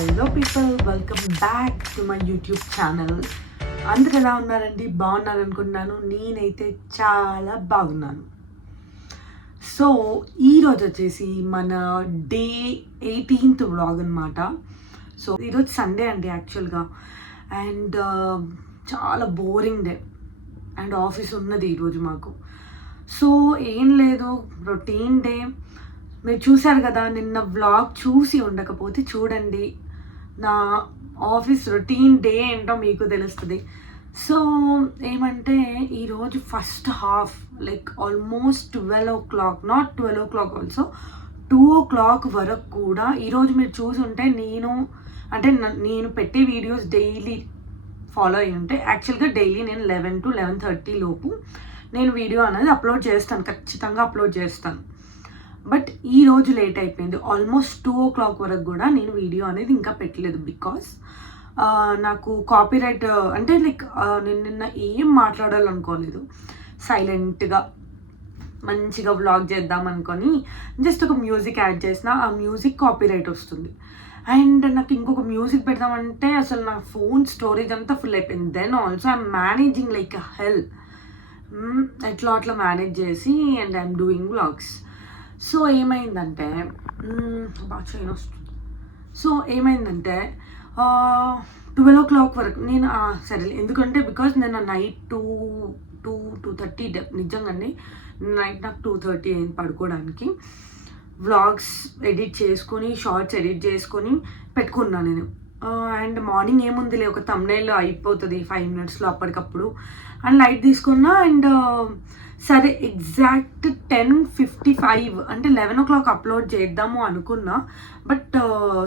Hello people, welcome back to my YouTube channel. అందరు ఎలా ఉన్నారండి? బాగున్నారు అనుకుంటున్నాను. నేనైతే చాలా బాగున్నాను. సో ఈరోజు వచ్చేసి మన డే 18th వ్లాగ్ అనమాట. సో ఈరోజు సండే అండి యాక్చువల్గా, అండ్ చాలా బోరింగ్ డే అండ్ ఆఫీస్ ఉన్నది ఈరోజు మాకు. సో ఏం లేదు, రొటీన్ డే. మీరు చూసారు కదా, నిన్న వ్లాగ్ చూసి ఉండకపోతే చూడండి, నా ఆఫీస్ రొటీన్ డే ఏంటో మీకు తెలుస్తుంది. సో ఏమంటే ఈరోజు first half like almost 12 o'clock, not 12 o'clock also, 2 o'clock వరకు కూడా ఈరోజు మీరు చూసి ఉంటే, నేను పెట్టే వీడియోస్ డైలీ ఫాలో అయ్యి ఉంటే యాక్చువల్గా డైలీ నేను 11 to 11:30 లోపు నేను వీడియో అనేది అప్లోడ్ చేస్తాను, ఖచ్చితంగా అప్లోడ్ చేస్తాను. బట్ ఈరోజు లేట్ అయిపోయింది, ఆల్మోస్ట్ 2 o'clock వరకు కూడా నేను వీడియో అనేది ఇంకా పెట్టలేదు. బికాస్ నాకు కాపీరైట్ అంటే లైక్ నేను నిన్న ఏం మాట్లాడాలనుకోలేదు, సైలెంట్గా మంచిగా వ్లాగ్ చేద్దాం అనుకొని జస్ట్ ఒక మ్యూజిక్ యాడ్ చేసిన, ఆ మ్యూజిక్ కాపీరైట్ వస్తుంది. అండ్ నాకు ఇంకొక మ్యూజిక్ పెడదామంటే అసలు నా ఫోన్ స్టోరేజ్ అంతా ఫుల్ అయిపోయింది. Then also I'm managing like a hell, ఎట్లా అట్లా మేనేజ్ చేసి and I'm doing vlogs. So ఏమైందంటే ఏమైందంటే 12 o'clock వరకు నేను సరే, ఎందుకంటే బికాజ్ నేను నైట్ 2:30 నిజంగానే నైట్ నాకు 2:30 అయింది పడుకోవడానికి. వ్లాగ్స్ ఎడిట్ చేసుకొని, షార్ట్స్ ఎడిట్ చేసుకొని పెట్టుకున్నాను నేను. అండ్ మార్నింగ్ ఏముందిలే, ఒక థంబ్నెయిల్ అయిపోతుంది 5 minutesలో అప్పటికప్పుడు అండ్ లైట్ తీసుకున్నా. అండ్ సరే ఎగ్జాక్ట్ 10:55 అంటే 11 o'clock అప్లోడ్ చేద్దాము అనుకున్నా. బట్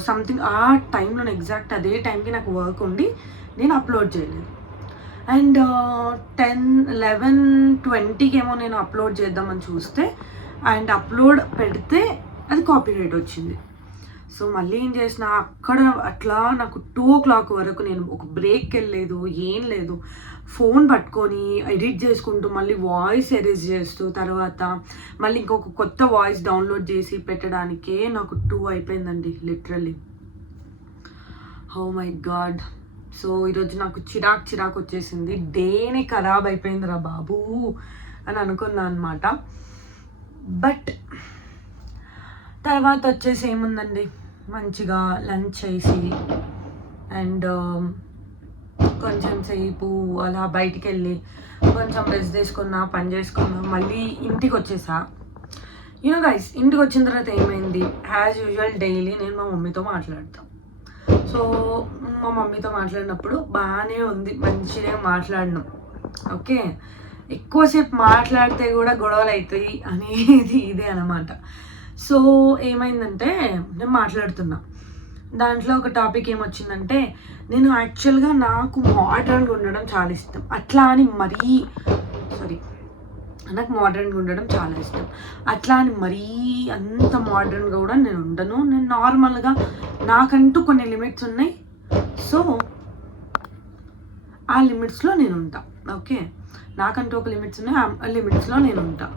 సంథింగ్ ఆ టైంలో ఎగ్జాక్ట్ అదే టైంకి నాకు వర్క్ ఉండి నేను అప్లోడ్ చేయలేదు. అండ్ 11:20కి ఏమో నేను అప్లోడ్ చేద్దామని చూస్తే అండ్ అప్లోడ్ పెడితే అది కాపీరైట్ వచ్చింది. సో మళ్ళీ ఏం చేసిన, అక్కడ అట్లా నాకు 2 o'clock వరకు నేను ఒక బ్రేక్ వెళ్ళలేదు, ఏం లేదు, ఫోన్ పట్టుకొని ఎడిట్ చేసుకుంటూ మళ్ళీ వాయిస్ ఎరేజ్ చేస్తూ తర్వాత మళ్ళీ ఇంకొక కొత్త వాయిస్ డౌన్లోడ్ చేసి పెట్టడానికే నాకు 2 అయిపోయిందండి literally. How my God. So ఈరోజు నాకు చిరాకు వచ్చేసింది, డేనే ఖరాబ్ అయిపోయిందిరా బాబు అని అనుకున్నా అనమాట. బట్ తర్వాత వచ్చేసి ఏముందండి, మంచిగా లంచ్ చేసి అండ్ కొంచెం సేపు అలా బయటికి వెళ్ళి కొంచెం రెస్ట్ తీసుకున్నా, పని చేసుకున్నా, మళ్ళీ ఇంటికి వచ్చేసా. యూనో గైస్, ఇంటికి వచ్చిన తర్వాత ఏమైంది, యాజ్ యూజువల్ డైలీ నేను మా మమ్మీతో మాట్లాడతాను. సో మా మమ్మీతో మాట్లాడినప్పుడు బాగానే ఉంది, మంచిగా మాట్లాడినాం. ఓకే, ఎక్కువసేపు మాట్లాడితే కూడా గొడవలు అవుతాయి అనేది ఇదే అన్నమాట. సో ఏమైందంటే నేను మాట్లాడుతున్నా, దాంట్లో ఒక టాపిక్ ఏమొచ్చిందంటే, నేను యాక్చువల్గా నాకు మోడర్న్గా ఉండడం చాలా ఇష్టం. అట్లా అని నాకు మోడర్న్గా ఉండడం చాలా ఇష్టం. అట్లా అని మరీ అంత మోడర్న్గా కూడా నేను ఉండను. నేను నార్మల్గా నాకంటూ కొన్ని లిమిట్స్ ఉన్నాయి. సో ఆ లిమిట్స్లో నేను ఉంటా. ఓకే, నాకంటూ ఒక లిమిట్స్ ఉన్నాయి, ఆ లిమిట్స్లో నేను ఉంటా.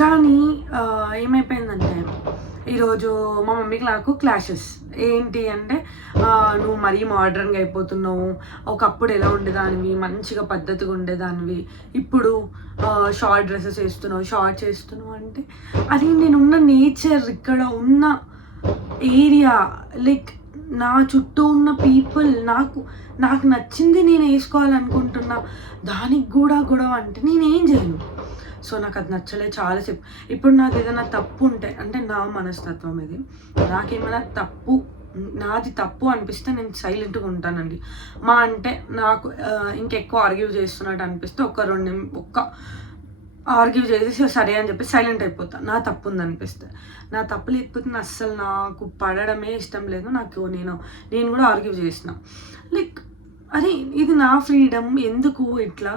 కానీ ఏమైపోయిందంటే ఈరోజు మా మమ్మీకి నాకు క్లాషెస్. ఏంటి అంటే, నువ్వు మరీ మోడర్న్గా అయిపోతున్నావు, ఒకప్పుడు ఎలా ఉండేదానివి, మంచిగా పద్ధతిగా ఉండేదానివి, ఇప్పుడు షార్ట్ డ్రెస్సెస్ వేస్తున్నావు, షార్ట్స్ వేస్తున్నావు అంటే, అది నేనున్న నేచర్, ఇక్కడ ఉన్న ఏరియా, లైక్ నా చుట్టూ ఉన్న పీపుల్, నాకు నచ్చింది నేను వేసుకోవాలనుకుంటున్నా, దానికి కూడా గొడవ అంటే నేనేం చేయను. సో నాకు అది నచ్చలేదు చాలాసేపు. ఇప్పుడు నాకు ఏదైనా తప్పు ఉంటే, అంటే నా మనస్తత్వం ఇది, నాకేమైనా నాది తప్పు అనిపిస్తే నేను సైలెంట్గా ఉంటానండి. అంటే నాకు ఇంకెక్కువ ఆర్గ్యూ చేస్తున్నట్టు అనిపిస్తే ఒక్క ఆర్గ్యూ చేసి సరే అని చెప్పి సైలెంట్ అయిపోతా, నా తప్పు ఉందనిపిస్తే. నా తప్పు లేకపోతే అస్సలు నాకు పడడమే ఇష్టం లేదు. నేను కూడా ఆర్గ్యూ చేసిన, లైక్ అరే ఇది నా ఫ్రీడమ్, ఎందుకు ఇట్లా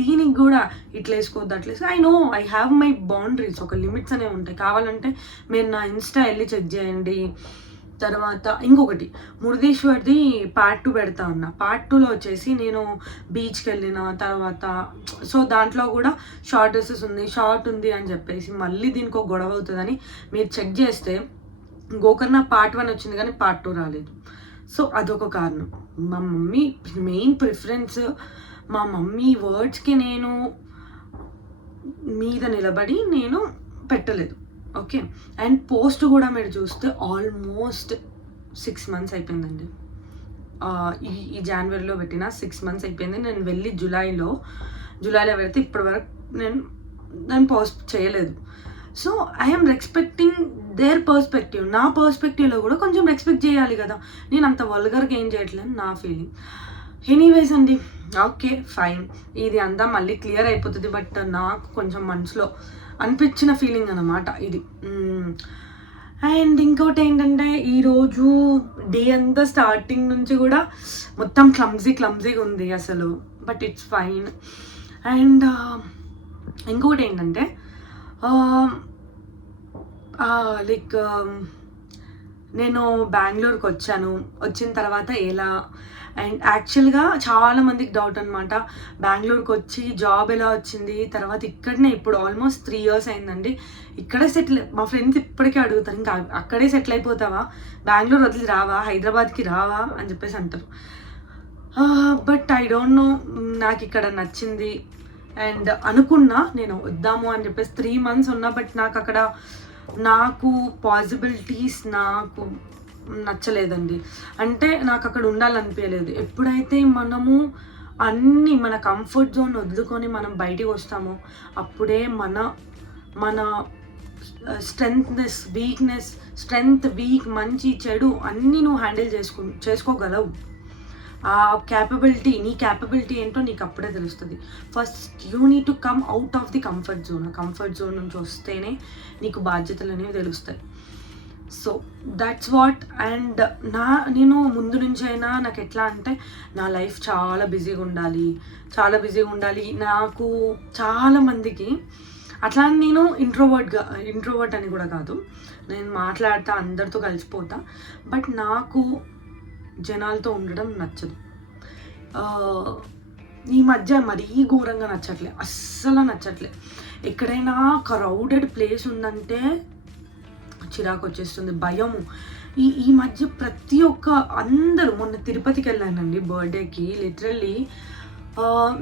దీనికి కూడా ఇట్లా వేసుకోవద్దు, అట్లా ఐ హ్యావ్ మై బౌండరీస్, ఒక లిమిట్స్ అనేవి ఉంటాయి. కావాలంటే మీరు నా ఇన్స్టా వెళ్ళి చెక్ చేయండి. తర్వాత ఇంకొకటి, మురుదేశ్వర్ది part 2 పెడతా ఉన్నా. part 2లో వచ్చేసి నేను బీచ్కి వెళ్ళిన తర్వాత, సో దాంట్లో కూడా షార్ట్ డ్రెస్సెస్ షార్ట్ ఉంది అని చెప్పేసి మళ్ళీ దీనికి ఒక గొడవ అవుతుందని మీరు చెక్ చేస్తే, గోకర్ణ part 1 వచ్చింది కానీ part 2 రాలేదు. సో అదొక కారణం. మా మమ్మీ మెయిన్ ప్రిఫరెన్స్, మా మమ్మీ వర్డ్స్కి నేను మీద నిలబడి నేను పెట్టలేదు. ఓకే. అండ్ పోస్ట్ కూడా మీరు చూస్తే ఆల్మోస్ట్ 6 months అయిపోయిందండి. ఈ జనవరిలో పెట్టిన 6 months అయిపోయింది. నేను వెళ్ళి జూలైలో పెడితే ఇప్పటి వరకు నేను పోస్ట్ చేయలేదు. So I'm respecting their perspective. నా పర్స్పెక్టివ్లో కూడా కొంచెం రెస్పెక్ట్ చేయాలి కదా. నేను అంత వల్గర్గా ఏం చేయట్లేదు, నా ఫీలింగ్. ఎనీవేస్ అండి, ఓకే ఫైన్, ఇది అంతా మళ్ళీ క్లియర్ అయిపోతుంది. బట్ నాకు కొంచెం మనసులో అనిపించిన ఫీలింగ్ అన్నమాట ఇది. అండ్ ఇంకోటి ఏంటంటే, ఈరోజు డే అంతా స్టార్టింగ్ నుంచి కూడా మొత్తం క్లమ్జీగా ఉంది అసలు. But it's fine. అండ్ ఇంకొకటి ఏంటంటే, లైక్ నేను బెంగళూరుకి వచ్చిన తర్వాత ఎలా, అండ్ యాక్చువల్గా చాలామందికి డౌట్ అనమాట, బెంగళూరుకి వచ్చి జాబ్ ఎలా వచ్చింది, తర్వాత ఇక్కడనే ఇప్పుడు ఆల్మోస్ట్ 3 years అయిందండి, ఇక్కడే సెటిల్. మా ఫ్రెండ్స్ ఇప్పటికే అడుగుతారు, ఇంకా అక్కడే సెటిల్ అయిపోతావా, బెంగళూరు వదిలి రావా, హైదరాబాద్కి రావా అని చెప్పేసి అంటారు. బట్ ఐ డోంట్ నో, నాకు ఇక్కడ నచ్చింది అండ్ అనుకున్నా నేను వద్దాము అని చెప్పేసి 3 months ఉన్నా. బట్ నాకు అక్కడ నాకు పాసిబిలిటీస్ నాకు నచ్చలేదండి. అంటే నాకు అక్కడ ఉండాలనిపించలేదు. ఎప్పుడైతే మనము అన్నీ మన కంఫర్ట్ జోన్ వదులుకొని మనం బయటికి వస్తామో అప్పుడే మన స్ట్రెంగ్త్, వీక్, మంచి, చెడు అన్నీ నువ్వు హ్యాండిల్ చేసుకోగలవు. ఆ నీ క్యాపబిలిటీ ఏంటో నీకు అప్పుడే తెలుస్తుంది. First you need to come out of the comfort zone నుంచి వస్తేనే నీకు బాధ్యతలు అనేవి తెలుస్తాయి. So that's what. అండ్ నేను ముందు నుంచి అయినా నాకు ఎట్లా అంటే, నా లైఫ్ చాలా బిజీగా ఉండాలి. నాకు చాలామందికి అట్లా, నేను ఇంట్రోవర్ట్ అని కూడా కాదు, నేను మాట్లాడతా, అందరితో కలిసిపోతా. బట్ నాకు జనాలతో ఉండడం నచ్చదు. ఈ మధ్య మరీ ఘోరంగా అస్సలు నచ్చట్లే. ఎక్కడైనా క్రౌడెడ్ ప్లేస్ ఉందంటే చిరాకు వచ్చేస్తుంది, భయము. ఈ మధ్య ప్రతి ఒక్క అందరూ, మొన్న తిరుపతికి వెళ్ళానండి బర్త్డేకి. లిటరల్లీ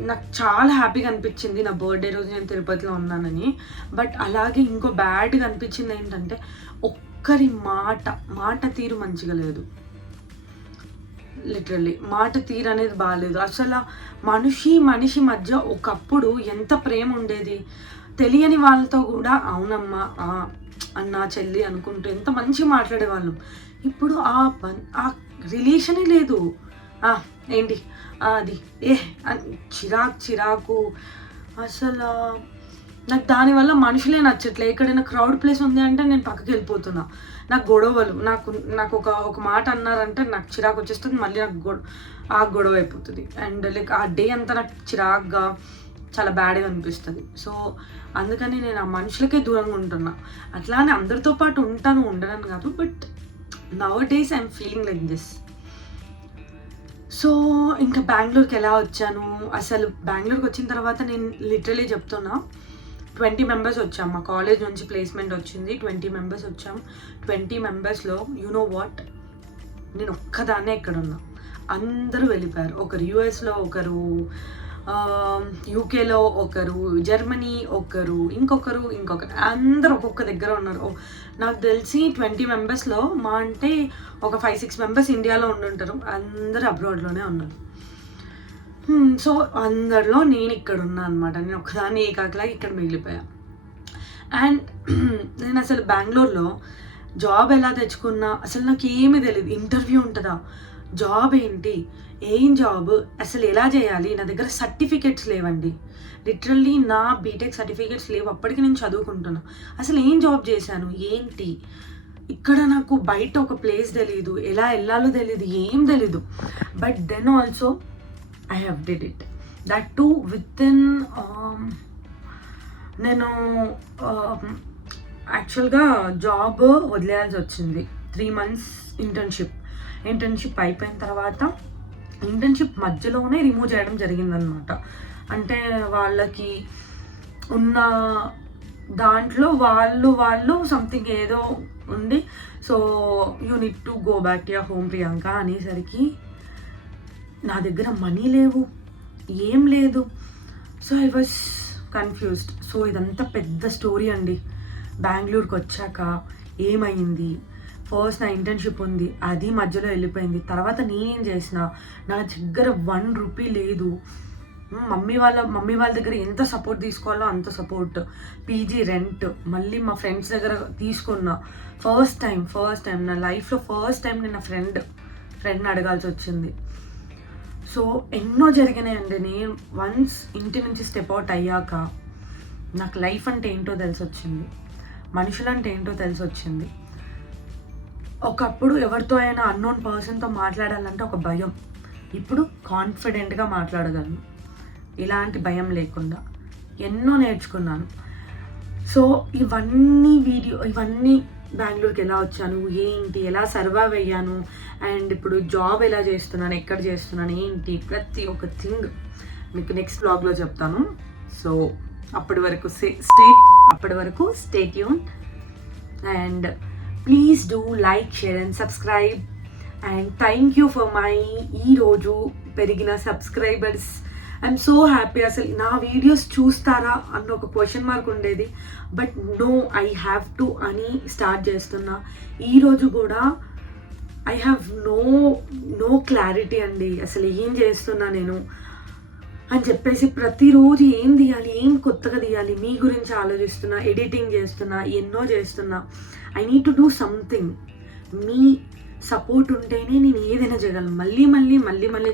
నాకు చాలా హ్యాపీగా అనిపించింది నా బర్త్డే రోజు నేను తిరుపతిలో ఉన్నానని. బట్ అలాగే ఇంకో బ్యాడ్గా అనిపించింది ఏంటంటే, ఒక్కరి మాట తీరు మంచిగా లేదు. లిటరల్లీ మాట తీరు అనేది బాగాలేదు. అసలు మనిషి మధ్య ఒకప్పుడు ఎంత ప్రేమ ఉండేది. తెలియని వాళ్ళతో కూడా అవునమ్మా, అన్న, చెల్లి అనుకుంటూ ఎంత మంచిగా మాట్లాడేవాళ్ళం. ఇప్పుడు ఆ రిలేషనే లేదు. ఏంటి అది చిరాకు. అసలు నాకు దానివల్ల మనుషులే నచ్చట్లే. ఎక్కడైనా క్రౌడ్ ప్లేస్ ఉంది అంటే నేను పక్కకి వెళ్ళిపోతున్నా. నాకు గొడవలు, నాకు ఒక మాట అన్నారంటే నాకు చిరాకు వచ్చేస్తుంది, మళ్ళీ నాకు గొడవ అయిపోతుంది. అండ్ లైక్ ఆ డే అంతా నాకు చిరాకుగా చాలా బ్యాడ్గా అనిపిస్తుంది. సో అందుకని నేను ఆ మనుషులకే దూరంగా ఉంటున్నా. అట్లానే అందరితో పాటు ఉండడం కాదు, but now days I'm feeling like this. So ఇంకా బెంగళూరుకి ఎలా వచ్చాను, అసలు బెంగళూరుకి వచ్చిన తర్వాత నేను లిటరలీ చెప్తున్నా, 20 members వచ్చాం. మా కాలేజ్ నుంచి ప్లేస్మెంట్ వచ్చింది, 20 members వచ్చాం. 20 membersలో యు నో వాట్, నేను ఒక్కదాన్నే ఇక్కడ ఉన్నా. అందరూ వెళ్ళిపోయారు. ఒకరు యూఎస్లో, ఒకరు యూకేలో, ఒకరు జర్మనీ, ఇంకొకరు అందరూ ఒక్కొక్క దగ్గర ఉన్నారు. నాకు తెలిసి 20 membersలో మా అంటే ఒక 5-6 members ఇండియాలో ఉండుంటారు, అందరూ అబ్రాడ్లోనే ఉన్నారు. సో అందరిలో నేను ఇక్కడ ఉన్నా అనమాట. నేను ఒకదాన్ని ఏకాకిలాగా ఇక్కడ మిగిలిపోయా. అండ్ నేను అసలు బెంగళూరులో జాబ్ ఎలా తెచ్చుకున్నా అసలు నాకు ఏమీ తెలియదు. ఇంటర్వ్యూ ఉంటుందా, జాబ్ ఏంటి, ఏం జాబ్, అసలు ఎలా చేయాలి, నా దగ్గర సర్టిఫికెట్స్ లేవండి. లిటరల్లీ నా బీటెక్ సర్టిఫికెట్స్ లేవు. అప్పటికి నేను చదువుకుంటున్నా. అసలు ఏం జాబ్ చేశాను ఏంటి, ఇక్కడ నాకు బయట ఒక ప్లేస్ తెలీదు, ఎలా వెళ్ళాలో తెలీదు, ఏం తెలీదు. But then also I have did it. That too within నేను యాక్చువల్గా జాబ్ వదిలేయాల్సి వచ్చింది. 3 months ఇంటర్న్షిప్ అయిపోయిన తర్వాత ఇంటర్న్షిప్ మధ్యలోనే రిమూవ్ చేయడం జరిగిందనమాట. అంటే వాళ్ళకి ఉన్న దాంట్లో వాళ్ళు సంథింగ్ ఏదో ఉంది. So you need to go back to your home Priyanka అనేసరికి నా దగ్గర మనీ లేవు, ఏం లేదు. So I was confused. So ఇదంతా పెద్ద స్టోరీ అండి. బెంగళూరుకి వచ్చాక ఏమైంది, ఫస్ట్ నా ఇంటర్న్షిప్ ఉంది, అది మధ్యలో వెళ్ళిపోయింది. తర్వాత నేనేం చేసిన, నా దగ్గర 1 రూపీ లేదు. మమ్మీ వాళ్ళ దగ్గర ఎంత సపోర్ట్ తీసుకోవాలో అంత సపోర్ట్, పీజీ రెంట్, మళ్ళీ మా ఫ్రెండ్స్ దగ్గర తీసుకున్నా. ఫస్ట్ టైం నా లైఫ్లో ఫస్ట్ టైం నేను నా ఫ్రెండ్ని అడగాల్సి వచ్చింది. సో ఎన్నో జరిగినాయండి. నేను వన్స్ ఇంటి నుంచి స్టెప్ అవుట్ అయ్యాక నాకు లైఫ్ అంటే ఏంటో తెలిసి వచ్చింది, మనుషులంటే ఏంటో తెలిసి వచ్చింది. ఒకప్పుడు ఎవరితో అయినా అన్నోన్ పర్సన్తో మాట్లాడాలంటే ఒక భయం, ఇప్పుడు కాన్ఫిడెంట్గా మాట్లాడగలను, ఇలాంటి భయం లేకుండా. ఎన్నో నేర్చుకున్నాను. సో ఇవన్నీ బెంగళూరుకి ఎలా వచ్చాను, ఏంటి, ఎలా సర్వైవ్ అయ్యాను, అండ్ ఇప్పుడు జాబ్ ఎలా చేస్తున్నాను, ఎక్కడ చేస్తున్నాను, ఏంటి, ప్రతి ఒక్క థింగ్ మీకు నెక్స్ట్ వ్లాగ్లో చెప్తాను. సో అప్పటి వరకు stay tune and please do like, share and subscribe. And thank you for my ఈరోజు పెరిగిన సబ్స్క్రైబర్స్. I'm so happy. అసలు నా వీడియోస్ చూస్తారా అన్న ఒక క్వశ్చన్ మార్క్ ఉండేది, but no, I have to అని స్టార్ట్ చేస్తున్నా. ఈరోజు కూడా ఐ హ్యావ్ నో క్లారిటీ అండి, అసలు ఏం చేస్తున్నా నేను అని చెప్పేసి ప్రతిరోజు ఏం తీయాలి, ఏం కొత్తగా తీయాలి, మీ గురించి ఆలోచిస్తున్నా, ఎడిటింగ్ చేస్తున్నా, ఎన్నో చేస్తున్నా. I need to do something. Me support ఉంటేనే నేను ఏదైనా చేయగలను. మళ్ళీ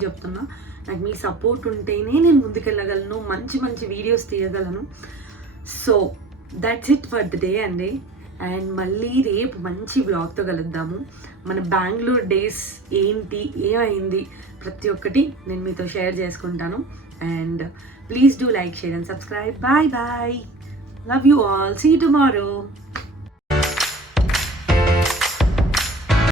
చెప్తున్నా, నాకు మీ సపోర్ట్ ఉంటేనే నేను ముందుకెళ్ళగలను, మంచి వీడియోస్ తీయగలను. So that's it for the day అండి. అండ్ మళ్ళీ రేపు మంచి వ్లాగ్తో కలుద్దాము. మన బెంగళూరు డేస్ ఏంటి, ఏమైంది, ప్రతి ఒక్కటి నేను మీతో షేర్ చేసుకుంటాను. And please do like, share and subscribe. Bye. Love you all. See you tomorrow.